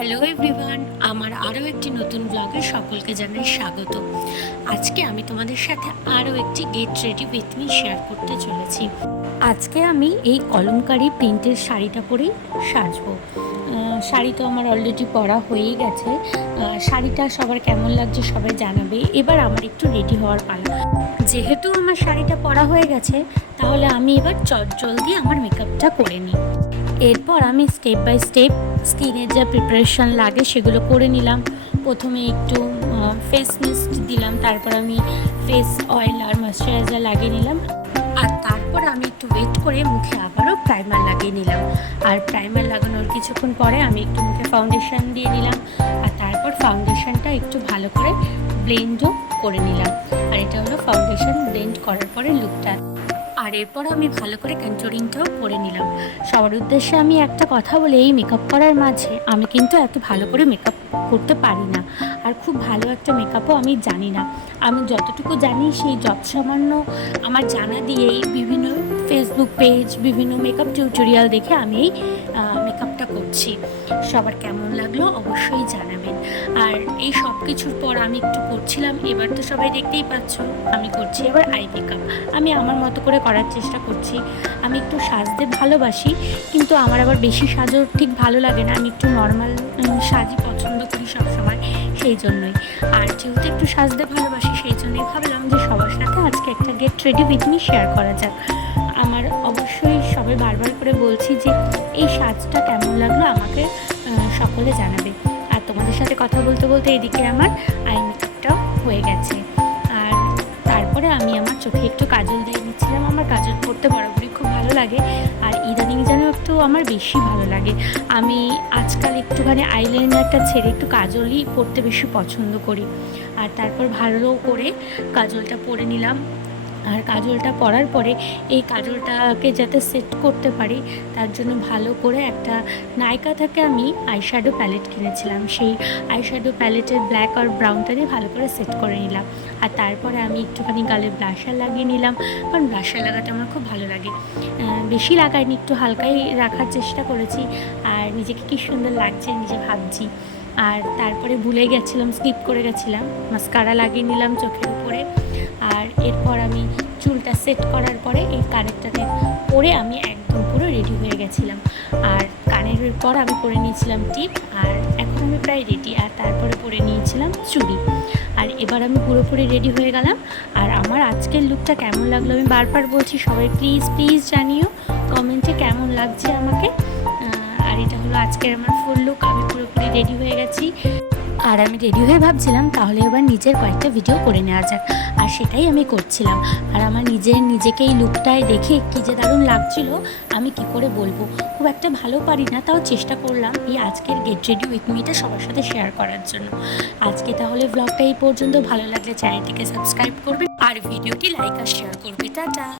Hello everyone, আমার আরও একটি নতুন ব্লগে সকলকে জানাই স্বাগত। আজকে আমি তোমাদের সাথে আরও একটি get ready with me share করতে চলেছি। আজকে আমি এই কলমকারি প্রিন্টের শাড়িটা পরেই সাজবো। শাড়ি তো আমার অলরেডি পরা হয়েই গেছে। শাড়িটা সবার কেমন লাগছে সবাই জানাবে। এবার আমার একটু রেডি হওয়ার পালা। যেহেতু আমার শাড়িটা পরা হয়ে গেছে, তাহলে আমি এবার জলদি আমার মেকআপটা করে নিই। এরপর আমি স্টেপ বাই স্টেপ স্কিনের যা প্রিপারেশান লাগে সেগুলো করে নিলাম। প্রথমে একটু ফেস মিস্ট দিলাম, তারপর আমি ফেস অয়েল আর ময়শ্চারাইজার লাগিয়ে নিলাম, আর তারপর আমি একটু ওয়েট করে মুখে আবারও প্রাইমার লাগিয়ে নিলাম। আর প্রাইমার লাগানোর কিছুক্ষণ পরে আমি একটু মুখে ফাউন্ডেশন দিয়ে নিলাম, আর তারপর ফাউন্ডেশনটা একটু ভালো করে ব্লেন্ডও করে নিলাম। আর এটা হলো ফাউন্ডেশন ব্লেন্ড করার পরে লুকটা। আর এরপর আমি ভালো করে কন্ট্রোলিংটাও করে নিলাম। সবার উদ্দেশ্যে আমি একটা কথা বলি, এই মেকআপ করার মাঝে আমি কিন্তু এত ভালো করে মেকআপ করতে পারি না, আর খুব ভালো একটা মেকআপও আমি জানি না। আমি যতটুকু জানি সেই সামান্য আমার জানা দিয়েই বিভিন্ন ফেসবুক পেজ, বিভিন্ন মেকআপ টিউটোরিয়াল দেখে আমি এই মেকআপটা করছি। সবার কেমন লাগলো অবশ্যই জানাবেন। আর এই সব কিছুর পর আমি একটু করছিলাম, এবার তো সবাই দেখতেই পাচ্ছ আমি করছি এবার আই মেকআপ। আমি আমার মতো করে করার চেষ্টা করছি। আমি একটু সাজতে ভালোবাসি, কিন্তু আমার আবার বেশি সাজও ঠিক ভালো লাগে না। আমি একটু নর্মাল সাজই পছন্দ করি সবসময়, সেই জন্যই। আর যেহেতু একটু সাজতে ভালোবাসি, সেই জন্যই ভাবলাম যে সবার সাথে আজকে একটা get ready with me share করা যাক। আমার অবশ্যই সবাই বারবার করে বলছি যে এই সাজটা কেমন লাগলো আমাকে সকলে জানাবে। আর তোমাদের সাথে কথা বলতে বলতে এদিকে আমার আই মেকআপটাও হয়ে গেছে। আর তারপরে আমি আমার চোখে একটু কাজল দিয়ে নিচ্ছিলাম। আমার কাজল পরতে বরাবরই খুব ভালো লাগে, আর ইদানিং যেন একটু আমার বেশি ভালো লাগে। আমি আজকাল একটুখানি আইলাইনারটা ছেড়ে একটু কাজলই পরতে বেশি পছন্দ করি। আর তারপর ভালো করে কাজলটা পরে নিলাম। আর কাজলটা পরার পরে এই কাজলটাকে যাতে সেট করতে পারি, তার জন্য ভালো করে একটা নাইকা থেকে আমি আইশ্যাডো প্যালেট কিনেছিলাম। সেই আইশ্যাডো প্যালেটের ব্ল্যাক আর ব্রাউনটা দিয়ে ভালো করে সেট করে নিলাম। আর তারপরে আমি একটুখানি গালে ব্লাশার লাগিয়ে নিলাম, কারণ ব্লাশার লাগাতে আমার খুব ভালো লাগে। বেশি লাগাইনি, একটু হালকাই রাখার চেষ্টা করেছি। আর নিজেকে কী সুন্দর লাগছে নিজে ভাবছি। আর তারপরে ভুলে গেছিলাম, স্কিপ করে গেছিলাম, মাস্কারা লাগিয়ে নিলাম চোখের উপরে। আর এরপর আমি চুলটা সেট করার পরে এই কানেরটাকে পরে আমি একদম পুরো রেডি হয়ে গেছিলাম। আর কানের পর আমি পরে নিয়েছিলাম টিপ, আর এখন আমি প্রায় রেডি। আর তারপরে পরে নিয়েছিলাম চুড়ি। আর এবার আমি পুরোপুরি রেডি হয়ে গেলাম। আর আমার আজকের লুকটা কেমন লাগলো আমি বারবার বলছি, সবাই প্লিজ প্লিজ জানিও কমেন্টে কেমন লাগছে আমাকে। আর এটা হলো আজকের আমার ফুল লুক। আমি পুরোপুরি রেডি হয়ে গেছি। আর আমি রেডি হয়ে ভাবছিলাম তাহলে এবার নিজের কয়েকটা ভিডিও করে নেওয়া যাক, আর সেটাই আমি করছিলাম। আর আমার নিজেকে এই লুকটায় দেখে কী যে দারুণ লাগছিল, আমি কি করে বলবো। খুব একটা ভালো পারি না, তাও চেষ্টা করলাম এই আজকের গেট রেডি উইথ মিটা সবার সাথে শেয়ার করার জন্য। আজকে তাহলে ব্লগটা এই পর্যন্ত। ভালো লাগলে চ্যানেলটিকে সাবস্ক্রাইব করবে আর ভিডিওটি লাইক আর শেয়ার করবে। টাটা।